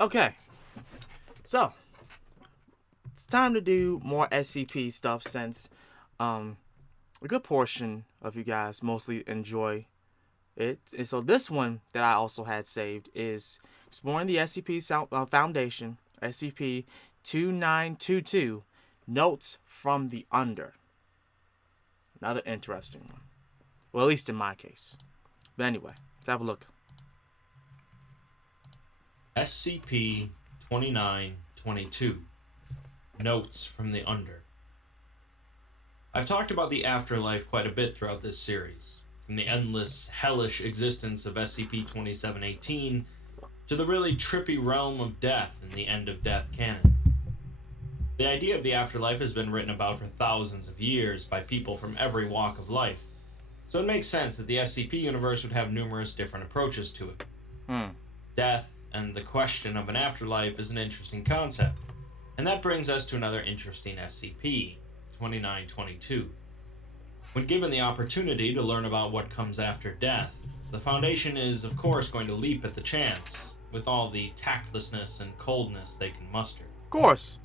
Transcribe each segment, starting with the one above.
Okay, so it's time to do more SCP stuff since a good portion of you guys mostly enjoy it. And so this one that I also had saved is exploring the SCP Foundation, SCP 2922, Notes from the Under. Another interesting one. Well, at least in my case. But anyway, let's have a look. SCP-2922 Notes from the Under. I've talked about the afterlife quite a bit throughout this series, from the endless, hellish existence of SCP-2718 to the really trippy realm of death in the End of Death canon. The idea of the afterlife has been written about for thousands of years by people from every walk of life, so it makes sense that the SCP universe would have numerous different approaches to it. Death and the question of an afterlife is an interesting concept, and that brings us to another interesting SCP, 2922. When given the opportunity to learn about what comes after death, the Foundation is of course going to leap at the chance, with all the tactlessness and coldness they can muster. Of course.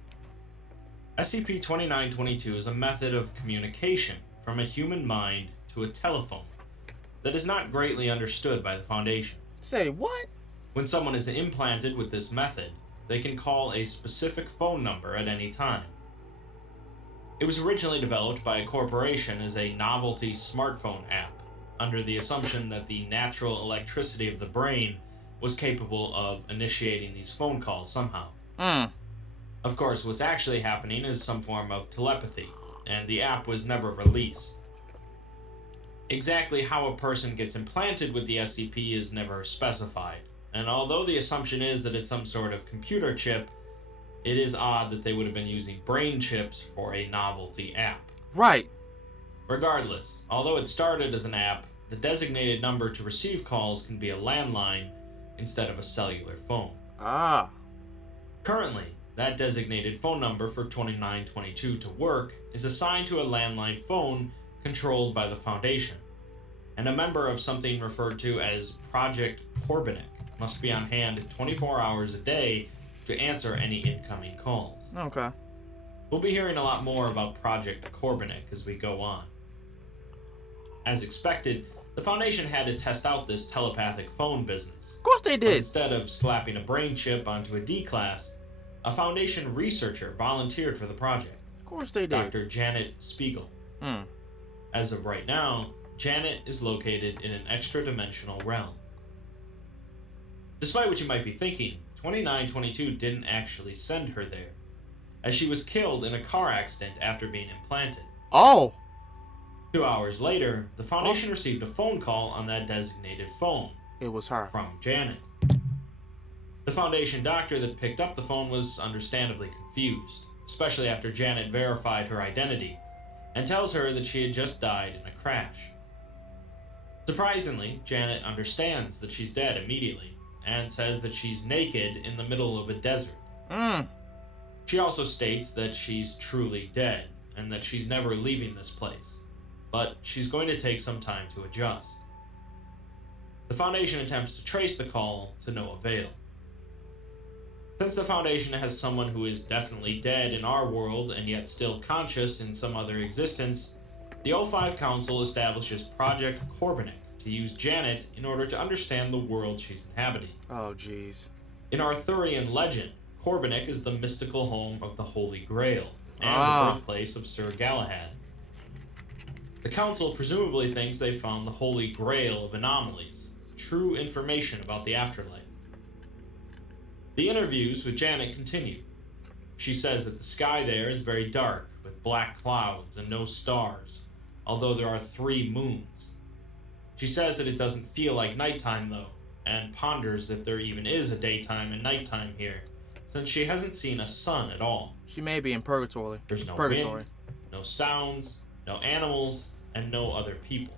SCP-2922 is a method of communication from a human mind to a telephone that is not greatly understood by the Foundation. Say what? When someone is implanted with this method, they can call a specific phone number at any time. It was originally developed by a corporation as a novelty smartphone app, under the assumption that the natural electricity of the brain was capable of initiating these phone calls somehow. Of course, what's actually happening is some form of telepathy, and the app was never released. Exactly how a person gets implanted with the SCP is never specified, and although the assumption is that it's some sort of computer chip, it is odd that they would have been using brain chips for a novelty app. Right. Regardless, although it started as an app, the designated number to receive calls can be a landline instead of a cellular phone. Currently, that designated phone number for 2922 to work is assigned to a landline phone controlled by the Foundation, and a member of something referred to as Project Corbinek must be on hand 24 hours a day to answer any incoming calls. Okay. We'll be hearing a lot more about Project Corbinek as we go on. As expected, the Foundation had to test out this telepathic phone business. Of course they did. But instead of slapping a brain chip onto a D-class, a Foundation researcher volunteered for the project. Of course they did. Dr. Janet Spiegel. As of right now, Janet is located in an extra-dimensional realm. Despite what you might be thinking, 2922 didn't actually send her there, as she was killed in a car accident after being implanted. 2 hours later, the Foundation received a phone call on that designated phone. It was her. From Janet. The Foundation doctor that picked up the phone was understandably confused, especially after Janet verified her identity and tells her that she had just died in a crash. Surprisingly, Janet understands that she's dead immediately and says that she's naked in the middle of a desert. She also states that she's truly dead and that she's never leaving this place, but she's going to take some time to adjust. The Foundation attempts to trace the call to no avail. Since the Foundation has someone who is definitely dead in our world and yet still conscious in some other existence, the O5 Council establishes Project Corbinek to use Janet in order to understand the world she's inhabiting. Oh, jeez. In Arthurian legend, Corbinek is the mystical home of the Holy Grail and the birthplace of Sir Galahad. The Council presumably thinks they found the Holy Grail of anomalies, true information about the afterlife. The interviews with Janet continue. She says that the sky there is very dark, with black clouds and no stars, although there are 3 moons. She says that it doesn't feel like nighttime though, and ponders if there even is a daytime and nighttime here, since she hasn't seen a sun at all. She may be in purgatory. There's no wind, no sounds, no animals, and no other people.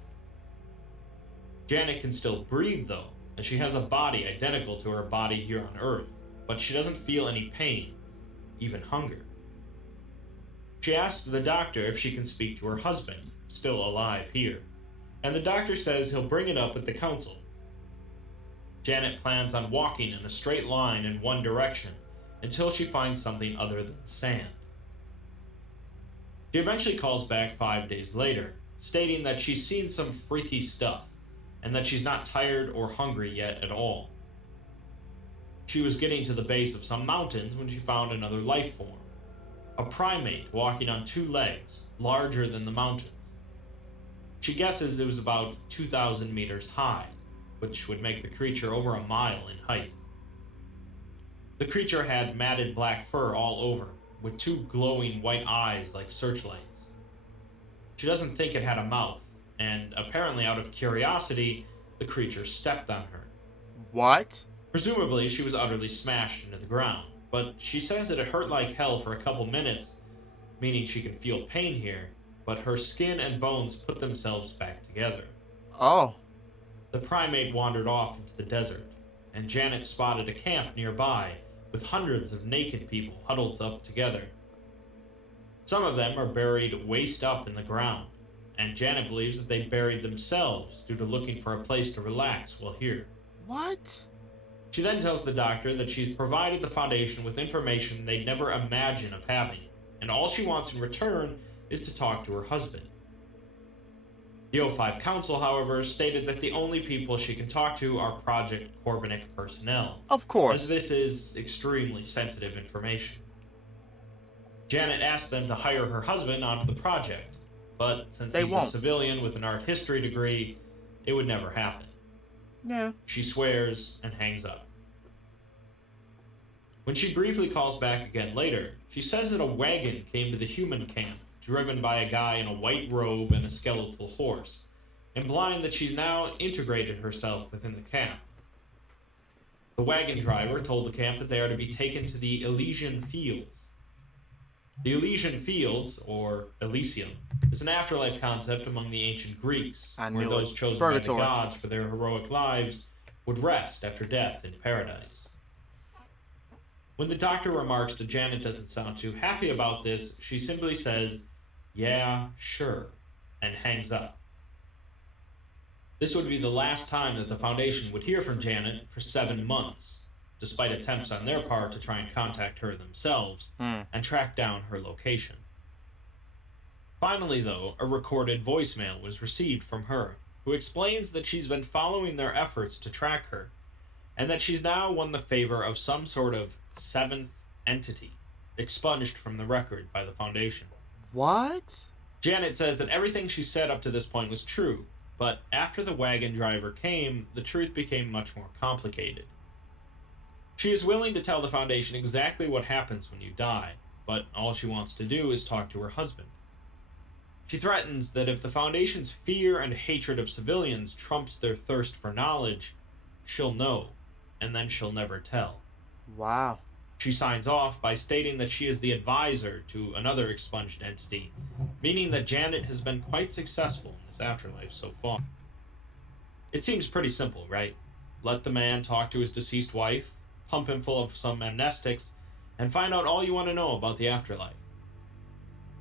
Janet can still breathe though, as she has a body identical to her body here on Earth, but she doesn't feel any pain, even hunger. She asks the doctor if she can speak to her husband, still alive here, and the doctor says he'll bring it up at the council. Janet plans on walking in a straight line in one direction until she finds something other than sand. She eventually calls back 5 days later, stating that she's seen some freaky stuff and that she's not tired or hungry yet at all. She was getting to the base of some mountains when she found another life form, a primate walking on 2 legs, larger than the mountains. She guesses it was about 2,000 meters high, which would make the creature over a mile in height. The creature had matted black fur all over, with 2 glowing white eyes like searchlights. She doesn't think it had a mouth, and apparently out of curiosity, the creature stepped on her. What? Presumably, she was utterly smashed into the ground, but she says that it hurt like hell for a couple minutes, meaning she can feel pain here, but her skin and bones put themselves back together. Oh. The primate wandered off into the desert, and Janet spotted a camp nearby with hundreds of naked people huddled up together. Some of them are buried waist up in the ground, and Janet believes that they buried themselves due to looking for a place to relax while here. What? She then tells the doctor that she's provided the Foundation with information they'd never imagine of having, and all she wants in return is to talk to her husband. The O5 Council, however, stated that the only people she can talk to are Project Corbinic personnel. Of course. As this is extremely sensitive information. Janet asked them to hire her husband onto the project, but since he's a civilian with an art history degree, it would never happen. Yeah. She swears and hangs up. When she briefly calls back again later, she says that a wagon came to the human camp, driven by a guy in a white robe and a skeletal horse, implying that she's now integrated herself within the camp. The wagon driver told the camp that they are to be taken to the Elysian Fields. The Elysian Fields, or Elysium, is an afterlife concept among the ancient Greeks, where those chosen by the gods for their heroic lives would rest after death in paradise. When the doctor remarks that Janet doesn't sound too happy about this, she simply says, "Yeah, sure," and hangs up. This would be the last time that the Foundation would hear from Janet for 7 months, despite attempts on their part to try and contact her themselves and track down her location. Finally, though, a recorded voicemail was received from her, who explains that she's been following their efforts to track her, and that she's now won the favor of some sort of 7th entity, expunged from the record by the Foundation. What? Janet says that everything she said up to this point was true, but after the wagon driver came, the truth became much more complicated. She is willing to tell the Foundation exactly what happens when you die, but all she wants to do is talk to her husband. She threatens that if the Foundation's fear and hatred of civilians trumps their thirst for knowledge, she'll know, and then she'll never tell. Wow. She signs off by stating that she is the advisor to another expunged entity, meaning that Janet has been quite successful in this afterlife so far. It seems pretty simple, right? Let the man talk to his deceased wife, pump him full of some amnestics, and find out all you want to know about the afterlife.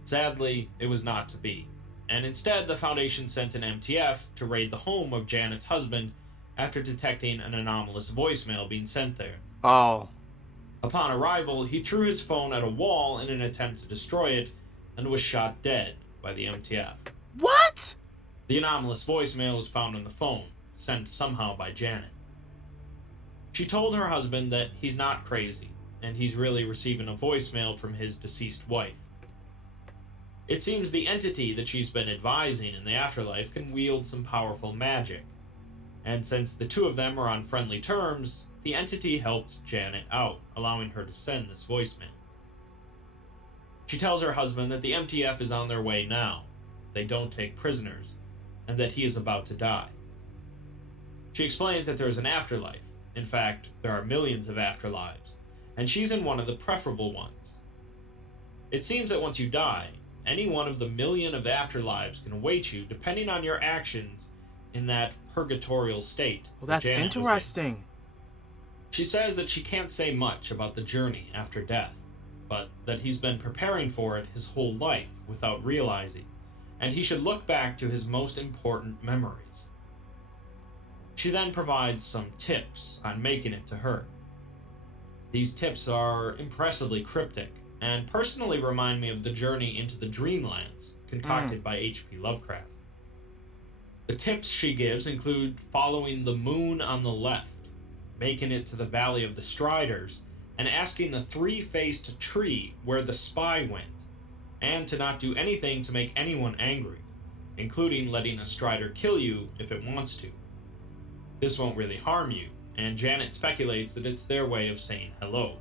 Sadly, it was not to be, and instead the Foundation sent an MTF to raid the home of Janet's husband after detecting an anomalous voicemail being sent there. Oh. Upon arrival, he threw his phone at a wall in an attempt to destroy it, and was shot dead by the MTF. What? The anomalous voicemail was found on the phone, sent somehow by Janet. She told her husband that he's not crazy, and he's really receiving a voicemail from his deceased wife. It seems the entity that she's been advising in the afterlife can wield some powerful magic, and since the two of them are on friendly terms, the entity helps Janet out, allowing her to send this voicemail. She tells her husband that the MTF is on their way now, they don't take prisoners, and that he is about to die. She explains that there is an afterlife. In fact, there are millions of afterlives, and she's in one of the preferable ones. It seems that once you die, any one of the million of afterlives can await you depending on your actions in that purgatorial state. Well, that's interesting. She says that she can't say much about the journey after death, but that he's been preparing for it his whole life without realizing, and he should look back to his most important memories. She then provides some tips on making it to her. These tips are impressively cryptic, and personally remind me of the journey into the Dreamlands concocted by H.P. Lovecraft. The tips she gives include following the moon on the left, making it to the Valley of the Striders, and asking the three-faced tree where the spy went, and to not do anything to make anyone angry, including letting a Strider kill you if it wants to. This won't really harm you, and Janet speculates that it's their way of saying hello.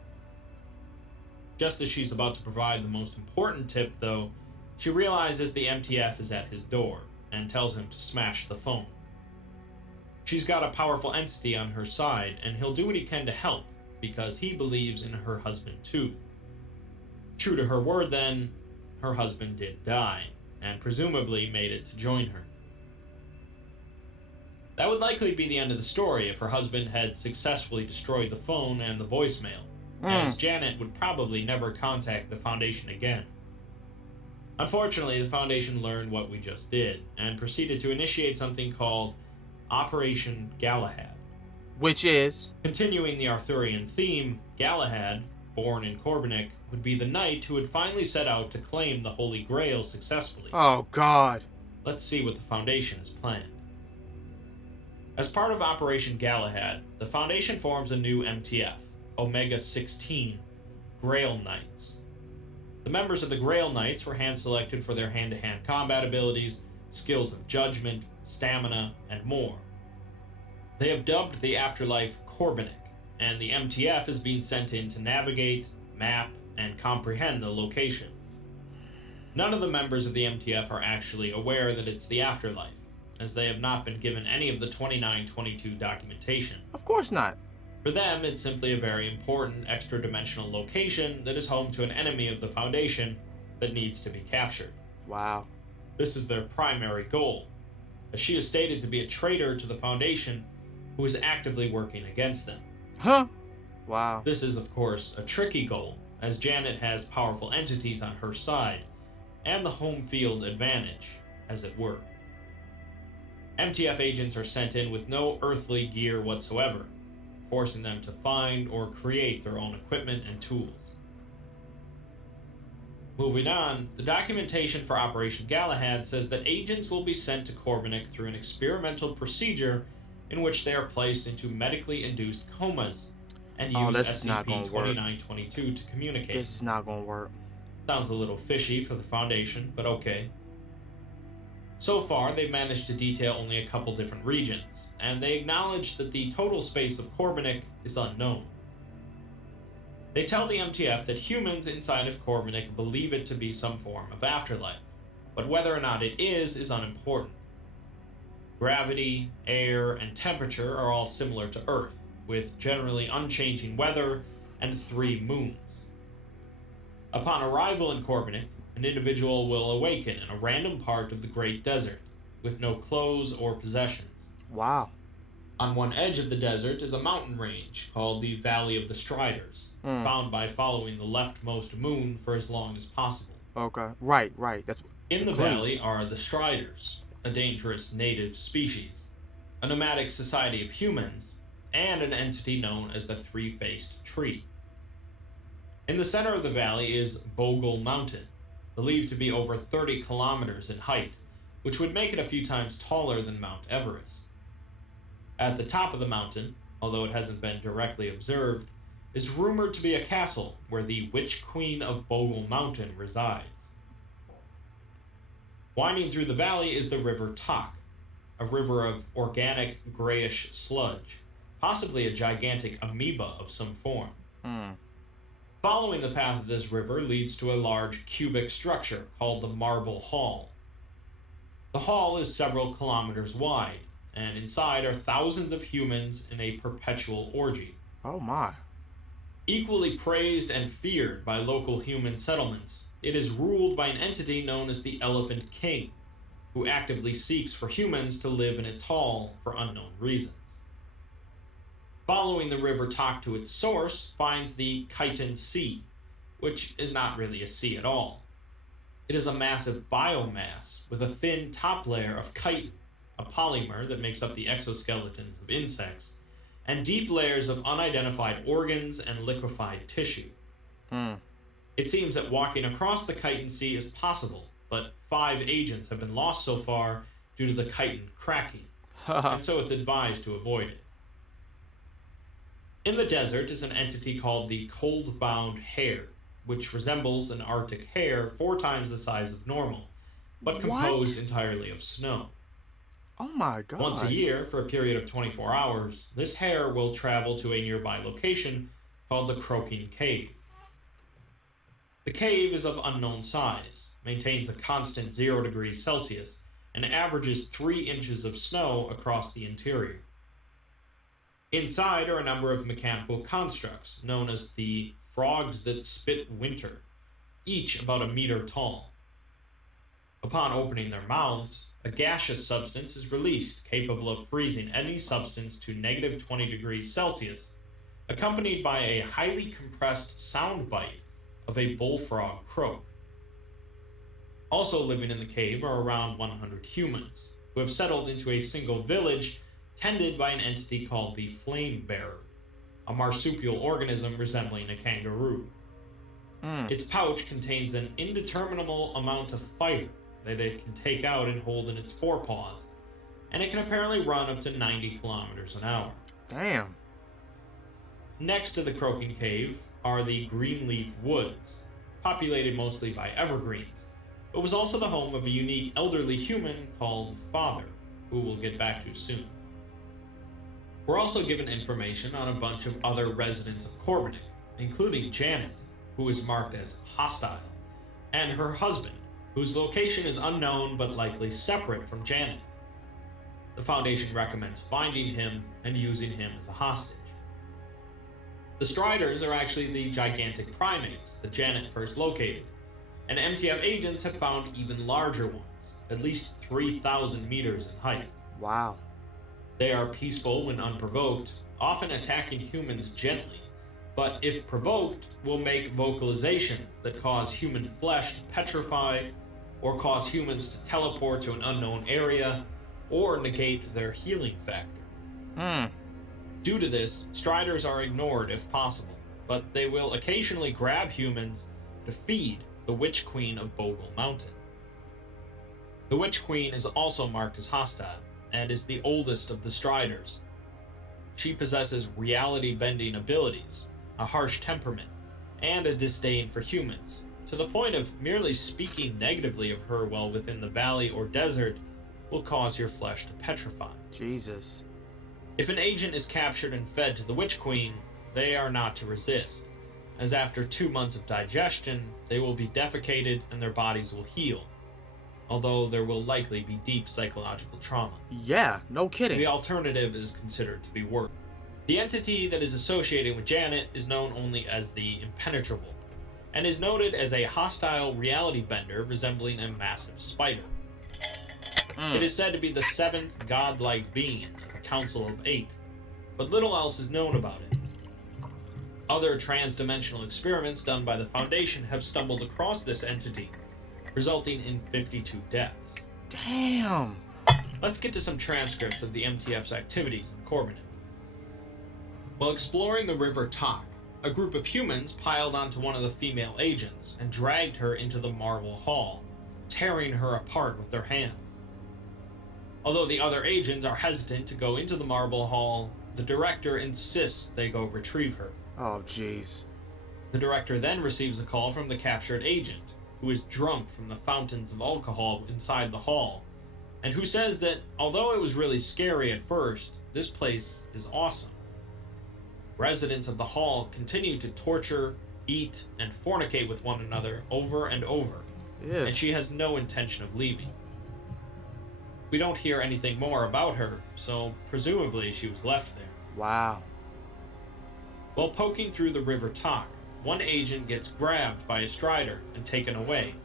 Just as she's about to provide the most important tip, though, she realizes the MTF is at his door, and tells him to smash the phone. She's got a powerful entity on her side, and he'll do what he can to help, because he believes in her husband too. True to her word then, her husband did die, and presumably made it to join her. That would likely be the end of the story if her husband had successfully destroyed the phone and the voicemail, as Janet would probably never contact the Foundation again. Unfortunately, the Foundation learned what we just did, and proceeded to initiate something called Operation Galahad. Which is? Continuing the Arthurian theme, Galahad, born in Corbinick, would be the knight who would finally set out to claim the Holy Grail successfully. Oh, God. Let's see what the Foundation has planned. As part of Operation Galahad, the Foundation forms a new MTF, Omega-16, Grail Knights. The members of the Grail Knights were hand-selected for their hand-to-hand combat abilities, skills of judgment, stamina, and more. They have dubbed the Afterlife Corbinick, and the MTF is being sent in to navigate, map, and comprehend the location. None of the members of the MTF are actually aware that it's the Afterlife, as they have not been given any of the 2922 documentation. Of course not. For them, it's simply a very important extra-dimensional location that is home to an enemy of the Foundation that needs to be captured. Wow. This is their primary goal, as she is stated to be a traitor to the Foundation who is actively working against them. Huh? Wow. This is, of course, a tricky goal, as Janet has powerful entities on her side, and the home field advantage, as it were. MTF agents are sent in with no earthly gear whatsoever, forcing them to find or create their own equipment and tools. Moving on, the documentation for Operation Galahad says that agents will be sent to Corbinick through an experimental procedure in which they are placed into medically induced comas and use SCP-2922 to communicate. This is not going to work. Sounds a little fishy for the Foundation, but okay. So far, they've managed to detail only a couple different regions, and they acknowledge that the total space of Corbinick is unknown. They tell the MTF that humans inside of Corbinick believe it to be some form of afterlife, but whether or not it is unimportant. Gravity, air, and temperature are all similar to Earth, with generally unchanging weather and 3 moons. Upon arrival in Corbinick, an individual will awaken in a random part of the Great Desert, with no clothes or possessions. Wow. On one edge of the desert is a mountain range called the Valley of the Striders, found by following the leftmost moon for as long as possible. Okay. Right. That's in the valley are the Striders, a dangerous native species, a nomadic society of humans, and an entity known as the Three-Faced Tree. In the center of the valley is Bogle Mountain, believed to be over 30 kilometers in height, which would make it a few times taller than Mount Everest. At the top of the mountain, although it hasn't been directly observed, is rumored to be a castle where the Witch Queen of Bogle Mountain resides. Winding through the valley is the River Tak, a river of organic grayish sludge, possibly a gigantic amoeba of some form. Following the path of this river leads to a large cubic structure called the Marble Hall. The hall is several kilometers wide, and inside are thousands of humans in a perpetual orgy. Oh my. Equally praised and feared by local human settlements, it is ruled by an entity known as the Elephant King, who actively seeks for humans to live in its hall for unknown reasons. Following the River Tak to its source finds the Chitin Sea, which is not really a sea at all. It is a massive biomass with a thin top layer of chitin, a polymer that makes up the exoskeletons of insects, and deep layers of unidentified organs and liquefied tissue. It seems that walking across the chitin sea is possible, but 5 agents have been lost so far due to the chitin cracking, and so it's advised to avoid it. In the desert is an entity called the cold-bound hare, which resembles an Arctic hare 4 times the size of normal, but composed entirely of snow. Oh my god. Once a year, for a period of 24 hours, this hare will travel to a nearby location called the Croaking Cave. The cave is of unknown size, maintains a constant 0 degrees Celsius, and averages 3 inches of snow across the interior. Inside are a number of mechanical constructs, known as the frogs that spit winter, each about a meter tall. Upon opening their mouths, a gaseous substance is released capable of freezing any substance to negative 20 degrees Celsius, accompanied by a highly compressed sound bite of a bullfrog croak. Also living in the cave are around 100 humans, who have settled into a single village tended by an entity called the Flame Bearer, a marsupial organism resembling a kangaroo. Its pouch contains an indeterminable amount of fire that it can take out and hold in its forepaws, and it can apparently run up to 90 kilometers an hour. Damn. Next to the Croaking Cave are the Greenleaf Woods, populated mostly by evergreens, but was also the home of a unique elderly human called Father, who we'll get back to soon. We're also given information on a bunch of other residents of Corbinick, including Janet, who is marked as hostile, and her husband, whose location is unknown but likely separate from Janet. The Foundation recommends finding him and using him as a hostage. The Striders are actually the gigantic primates that Janet first located, and MTF agents have found even larger ones, at least 3,000 meters in height. Wow. They are peaceful when unprovoked, often attacking humans gently, but if provoked, will make vocalizations that cause human flesh to petrify, or cause humans to teleport to an unknown area, or negate their healing factor. Due to this, Striders are ignored if possible, but they will occasionally grab humans to feed the Witch Queen of Bogle Mountain. The Witch Queen is also marked as hostile, and is the oldest of the Striders. She possesses reality-bending abilities, a harsh temperament, and a disdain for humans, to the point of merely speaking negatively of her while within the valley or desert will cause your flesh to petrify. Jesus. If an agent is captured and fed to the Witch Queen, they are not to resist, as after 2 months of digestion, they will be defecated and their bodies will heal, although there will likely be deep psychological trauma. Yeah, no kidding. The alternative is considered to be worse. The entity that is associated with Janet is known only as the Impenetrable, and is noted as a hostile reality bender resembling a massive spider. It is said to be the 7th godlike being of a Council of 8, but little else is known about it. Other trans-dimensional experiments done by the Foundation have stumbled across this entity, resulting in 52 deaths. Damn. Let's get to some transcripts of the MTF's activities in Corbinick. While exploring the River Tok, a group of humans piled onto one of the female agents and dragged her into the Marble Hall, tearing her apart with their hands. Although the other agents are hesitant to go into the Marble Hall, the director insists they go retrieve her. Oh, jeez. The director then receives a call from the captured agent, who is drunk from the fountains of alcohol inside the hall, and who says that although it was really scary at first, this place is awesome. Residents of the hall continue to torture, eat, and fornicate with one another over and over, and she has no intention of leaving. We don't hear anything more about her, so presumably she was left there. Wow. While poking through the River Tok, one agent gets grabbed by a Strider and taken away,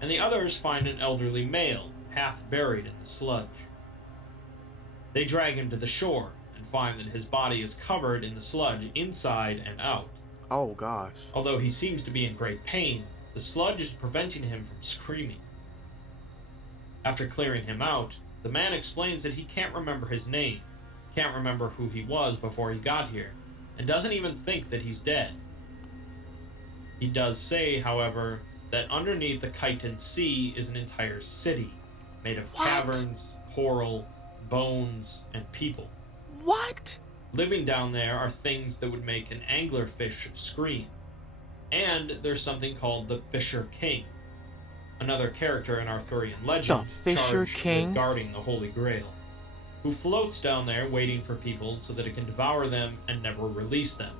and the others find an elderly male, half buried in the sludge. They drag him to the shore and find that his body is covered in the sludge inside and out. Oh, gosh. Although he seems to be in great pain, the sludge is preventing him from screaming. After clearing him out, the man explains that he can't remember his name, can't remember who he was before he got here, and doesn't even think that he's dead. He does say, however, that underneath the Khitan Sea is an entire city, made of caverns, coral, bones, and people. What? Living down there are things that would make an anglerfish scream. And there's something called the Fisher King, another character in Arthurian legend, The Fisher charged King? with guarding the Holy Grail, who floats down there waiting for people so that it can devour them and never release them.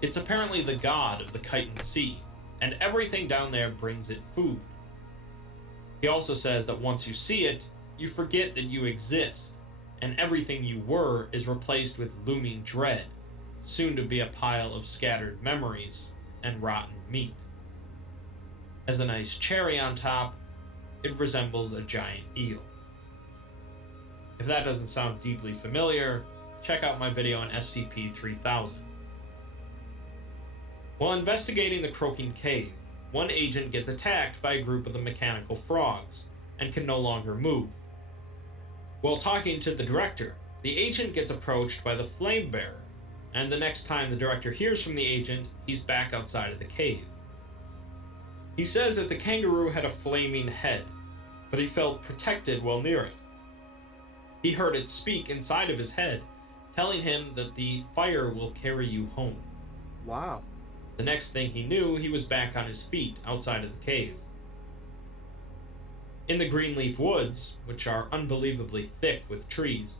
It's apparently the god of the Khitan Sea, and everything down there brings it food. He also says that once you see it, you forget that you exist, and everything you were is replaced with looming dread, soon to be a pile of scattered memories and rotten meat. As a nice cherry on top, it resembles a giant eel. If that doesn't sound deeply familiar, check out my video on SCP-3000. While investigating the Croaking Cave, one agent gets attacked by a group of the mechanical frogs and can no longer move. While talking to the director, the agent gets approached by the flame bearer, and the next time the director hears from the agent, he's back outside of the cave. He says that the kangaroo had a flaming head, but he felt protected while near it. He heard it speak inside of his head, telling him that the fire will carry you home. Wow. The next thing he knew, he was back on his feet outside of the cave. In the Greenleaf Woods, which are unbelievably thick with trees,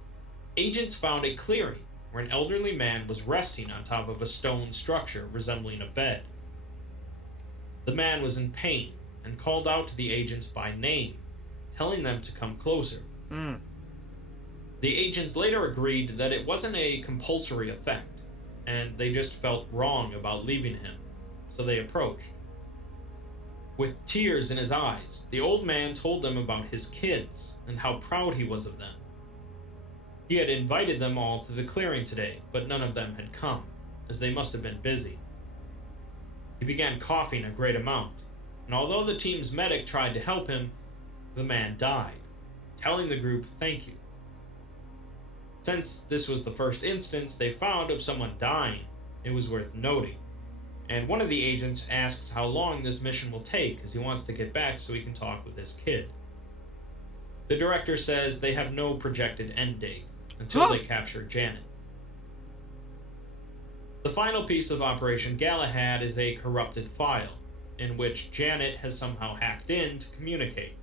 agents found a clearing where an elderly man was resting on top of a stone structure resembling a bed. The man was in pain and called out to the agents by name, telling them to come closer. The agents later agreed that it wasn't a compulsory effect, and they just felt wrong about leaving him, so they approached. With tears in his eyes, the old man told them about his kids and how proud he was of them. He had invited them all to the clearing today, but none of them had come, as they must have been busy. He began coughing a great amount, and although the team's medic tried to help him, the man died, telling the group thank you. Since this was the first instance they found of someone dying, it was worth noting, and one of the agents asks how long this mission will take as he wants to get back so he can talk with his kid. The director says they have no projected end date until they capture Janet. The final piece of Operation Galahad is a corrupted file, in which Janet has somehow hacked in to communicate.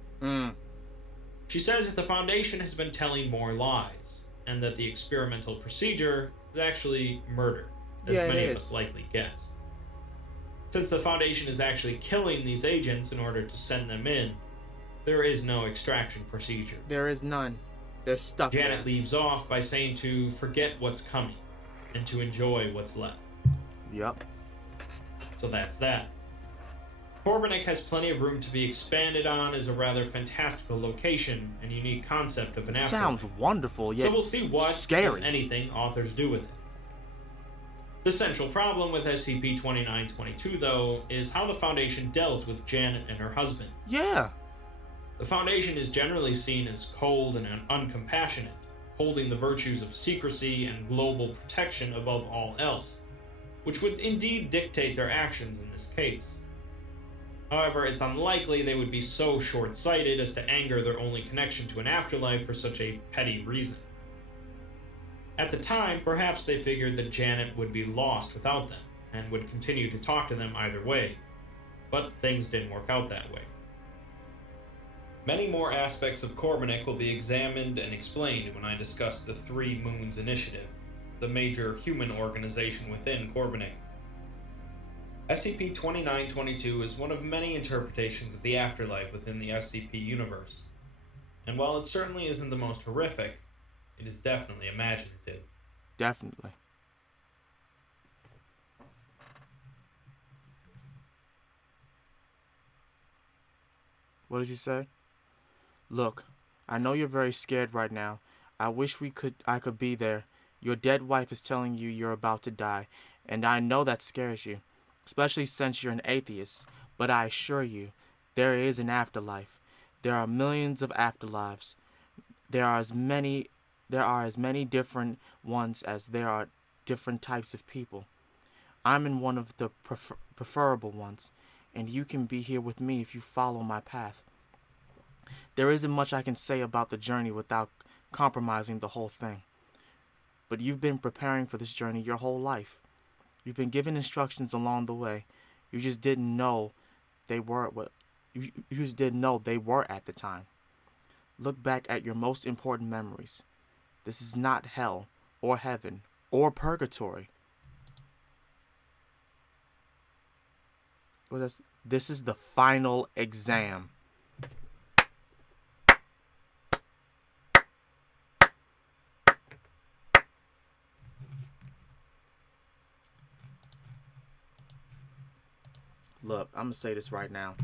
She says that the Foundation has been telling more lies, and that the experimental procedure is actually murder, as many of us likely guessed. Since the Foundation is actually killing these agents in order to send them in, there is no extraction procedure. There is none. They're stuck. Janet leaves off by saying to forget what's coming, and to enjoy what's left. Yup. So that's that. Korbanek has plenty of room to be expanded on as a rather fantastical location and unique concept of an afterlife. Sounds wonderful, yet so we'll see what, scary. if anything, authors do with it. The central problem with SCP-2922, though, is how the Foundation dealt with Janet and her husband. Yeah. The Foundation is generally seen as cold and uncompassionate, holding the virtues of secrecy and global protection above all else, which would indeed dictate their actions in this case. However, it's unlikely they would be so short-sighted as to anger their only connection to an afterlife for such a petty reason. At the time, perhaps they figured that Janet would be lost without them, and would continue to talk to them either way, but things didn't work out that way. Many more aspects of Korbanek will be examined and explained when I discuss the Three Moons Initiative, the major human organization within Korbanek. SCP-2922 is one of many interpretations of the afterlife within the SCP universe, and while it certainly isn't the most horrific, it is definitely imaginative. Definitely. What did you say? Look, I know you're very scared right now. I wish I could be there. Your dead wife is telling you you're about to die, and I know that scares you, especially since you're an atheist. But I assure you, there is an afterlife. There are millions of afterlives. there are as many different ones as there are different types of people. I'm in one of the preferable ones, and you can be here with me if you follow my path. There isn't much I can say about the journey without compromising the whole thing. But you've been preparing for this journey your whole life. You've been given instructions along the way. You just didn't know they were what you just didn't know they were at the time. Look back at your most important memories. This is not hell or heaven or purgatory. This is the final exam. Look, I'm gonna say this right now.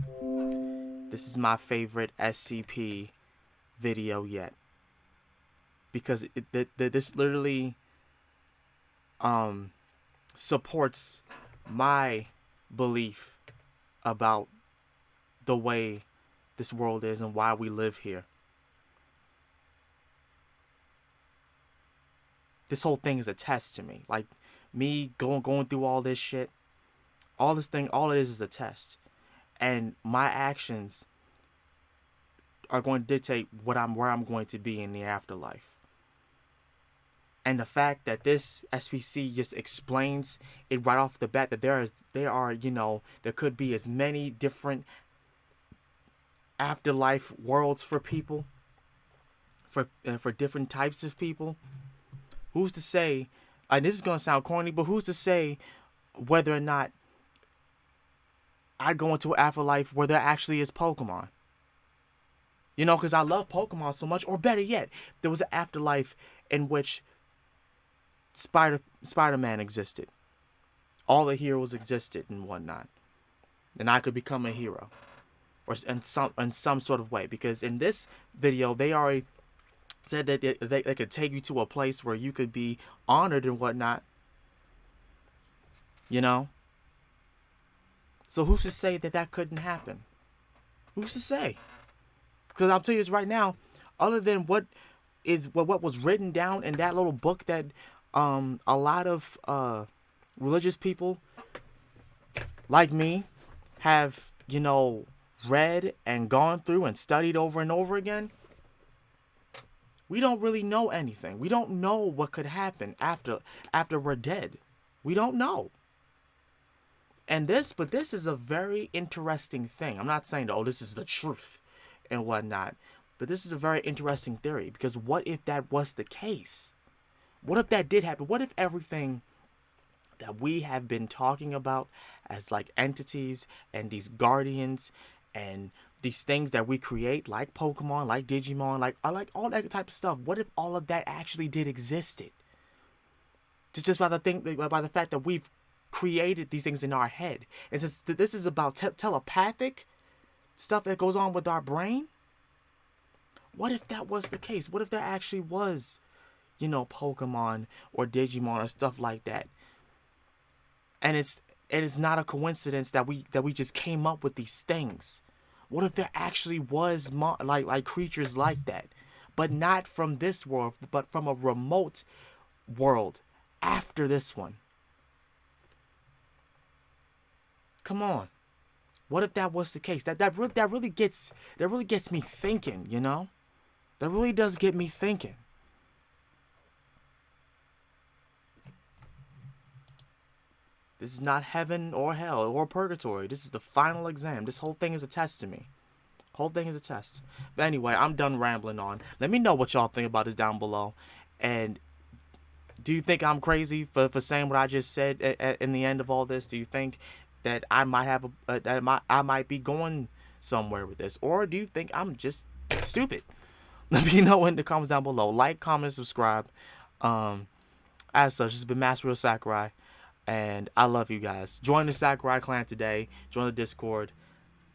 This is my favorite SCP video yet, because this literally supports my belief about the way this world is and why we live here. This whole thing is a test to me. Like, me going through all this shit, all it is a test. And my actions are going to dictate where I'm going to be in the afterlife. And the fact that this SPC just explains it right off the bat that there could be as many different afterlife worlds for people, for different types of people. Who's to say, and this is going to sound corny, but who's to say whether or not I go into an afterlife where there actually is Pokemon? You know, because I love Pokemon so much. Or better yet, there was an afterlife in which Spider-Man existed. All the heroes existed and whatnot. And I could become a hero. Or in some sort of way. Because in this video, they already said that they could take you to a place where you could be honored and whatnot. You know? So who's to say that couldn't happen? Who's to say? Because I'll tell you this right now, other than what was written down in that little book that a lot of religious people like me have, read and gone through and studied over and over again, we don't really know anything. We don't know what could happen after we're dead. We don't know. But this is a very interesting thing. I'm not saying, this is the truth and whatnot. But this is a very interesting theory. Because what if that was the case? What if that did happen? What if everything that we have been talking about as like entities and these guardians and these things that we create, like Pokemon, like Digimon, like all that type of stuff, what if all of that actually did existed? Just by the fact that we've created these things in our head. And since this is about telepathic stuff that goes on with our brain, what if that was the case? What if there actually was, Pokemon or Digimon or stuff like that? And it's not a coincidence that we just came up with these things. What if there actually was like creatures like that, but not from this world, but from a remote world after this one? Come on. What if that was the case? That really gets me thinking, That really does get me thinking. This is not heaven or hell or purgatory. This is the final exam. This whole thing is a test to me. Whole thing is a test. But anyway, I'm done rambling on. Let me know what y'all think about this down below. And do you think I'm crazy for saying what I just said in the end of all this? Do you think that I might have I might be going somewhere with this, or do you think I'm just stupid? Let me know in the comments down below. Like, comment, subscribe. As such, this has been Ryo Sakurai, and I love you guys. Join the Sakurai clan today. Join the Discord.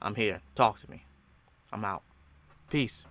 I'm here. Talk to me. I'm out. Peace.